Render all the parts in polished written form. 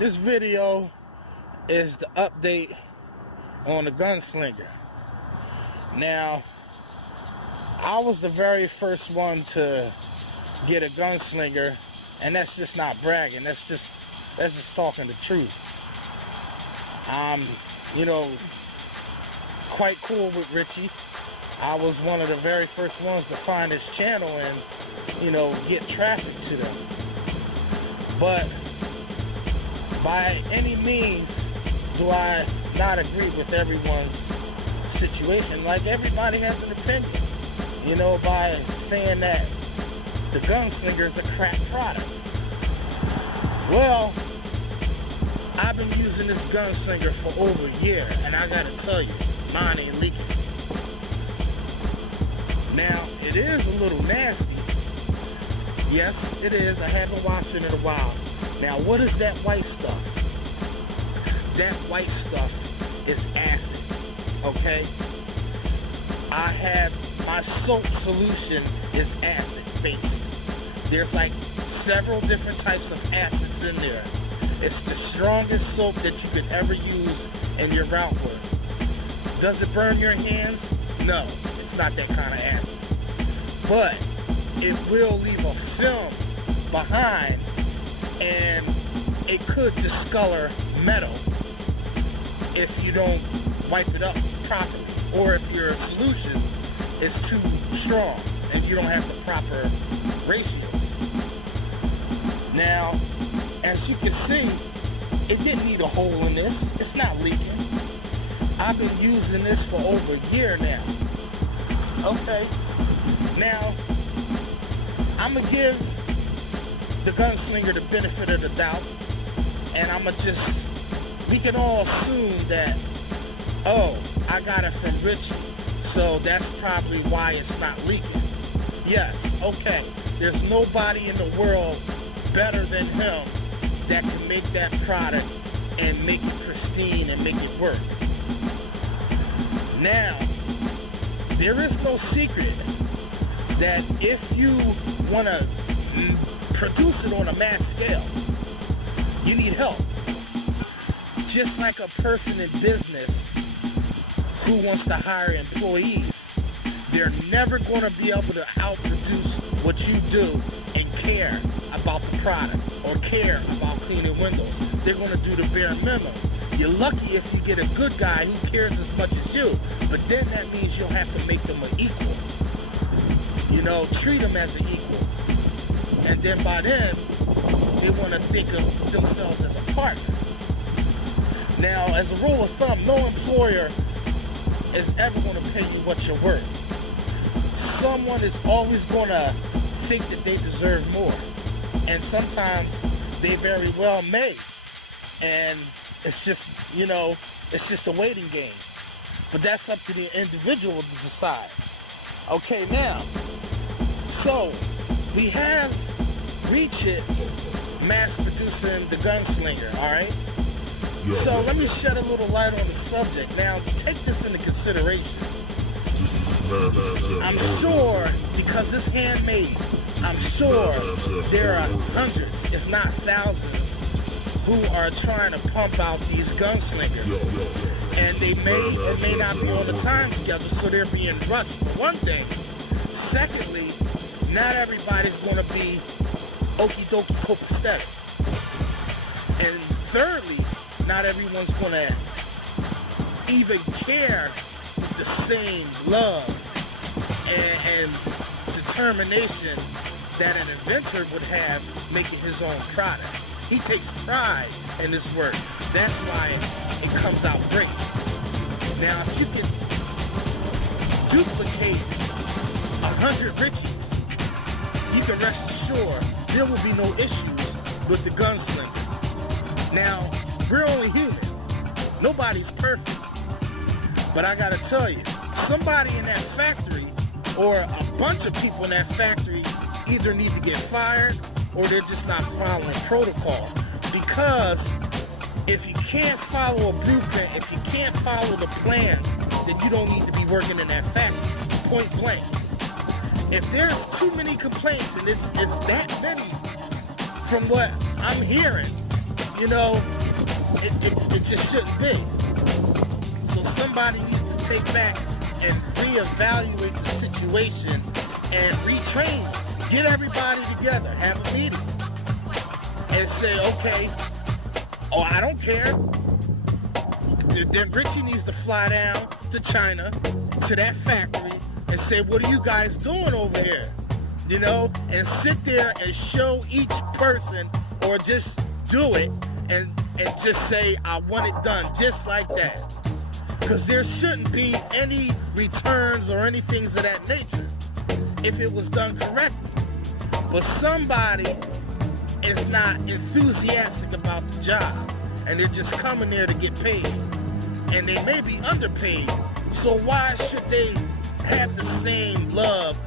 This video is the update on the Gunslinger. Now, I was the very first one to get a Gunslinger, and that's just not bragging. That's just talking the truth. I'm, quite cool with Richie. I was one of the very first ones to find his channel and, get traffic to them. But by any means do I not agree with everyone's situation. Like, everybody has an opinion, by saying that the Gunslinger is a crap product. Well, I've been using this Gunslinger for over a year, and I gotta tell you, mine ain't leaking. Now, it is a little nasty. Yes, it is. I haven't washed it in a while. Now, what is that white stuff? That white stuff is acid, okay? I have, my soap solution is acid-based. There's like several different types of acids in there. It's the strongest soap that you could ever use in your outward. Does it burn your hands? No, it's not that kind of acid. But it will leave a film behind, and it could discolor metal if you don't wipe it up properly, or if your solution is too strong and you don't have the proper ratio. Now, as you can see, it didn't need a hole in this. It's not leaking. I've been using this for over a year now. Okay. Now, I'm going to give the Gunslinger the benefit of the doubt, and I'm going to we can all assume that, oh, I got it from Richie, so that's probably why it's not leaking. Yes, okay, there's nobody in the world better than him that can make that product and make it pristine and make it work. Now, there is no secret that if you want to produce it on a mass scale, you need help. Just like a person in business who wants to hire employees, they're never going to be able to outproduce what you do and care about the product or care about cleaning windows. They're going to do the bare minimum. You're lucky if you get a good guy who cares as much as you, but then that means you'll have to make them an equal. Treat them as an equal. And then by then, they want to think of themselves as a partner. Now, as a rule of thumb, no employer is ever going to pay you what you're worth. Someone is always going to think that they deserve more. And sometimes they very well may. And it's just, it's just a waiting game. But that's up to the individual to decide. Okay, now, so we have Reach It mass producing the Gunslinger, alright? So let me shed a little light on the subject. Now, take this into consideration. I'm sure, because it's handmade, I'm sure there are hundreds, if not thousands, who are trying to pump out these Gunslingers. And they may or may not be on the time schedule, so they're being rushed, for one thing. Secondly, not everybody's going to be okie dokie copacetic. And thirdly, not everyone's going to even care with the same love and determination that an inventor would have making his own product. He takes pride in his work. That's why it comes out great. Now, if you can duplicate 100 Richies, you can rest assured there will be no issues with the Gunslinger. Now, we're only human. Nobody's perfect. But I gotta tell you, somebody in that factory or a bunch of people in that factory either need to get fired or they're just not following protocol. Because if you can't follow a blueprint, if you can't follow the plans, then you don't need to be working in that factory. Point blank. If there's too many complaints, and it's that many from what I'm hearing, You know, it just shouldn't be. So somebody needs to take back and reevaluate the situation and retrain. Get everybody together, have a meeting, and say, okay, oh, I don't care. Then Richie needs to fly down to China, to that factory, and say, what are you guys doing over here? You know, and sit there and show each person, or just do it and just say, I want it done just like that. Because there shouldn't be any returns or any things of that nature if it was done correctly. But somebody is not enthusiastic about the job, and they're just coming there to get paid. And they may be underpaid, so why should they have the same love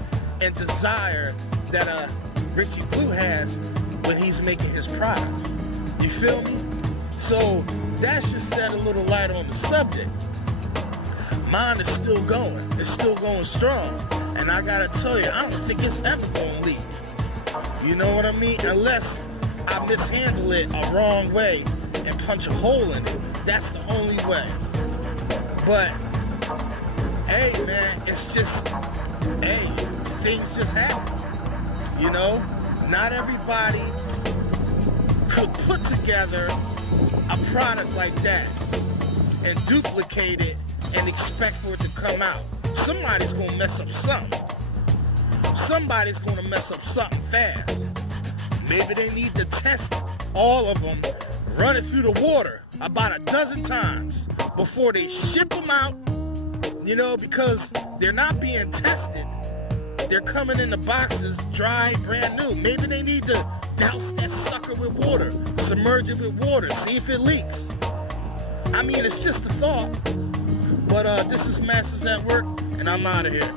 and desire that Richie Blue has when he's making his products? You feel me? So that should shed a little light on the subject. Mine is still going. It's still going strong. And I gotta tell you, I don't think it's ever gonna leave. You know what I mean? Unless I mishandle it a wrong way and punch a hole in it. That's the only way. But, hey man, it's just, hey, things just happen. You know? Not everybody could put together a product like that and duplicate it and expect for it to come out. Somebody's gonna mess up something. Somebody's gonna mess up something fast. Maybe they need to test all of them, run it through the water about a dozen times before they ship them out, you know, because they're not being tested. They're coming in the boxes dry, brand new. Maybe they need to douse that sucker with water, submerge it with water, see if it leaks. I mean, it's just a thought. But this is Masters at Work, and I'm out of here.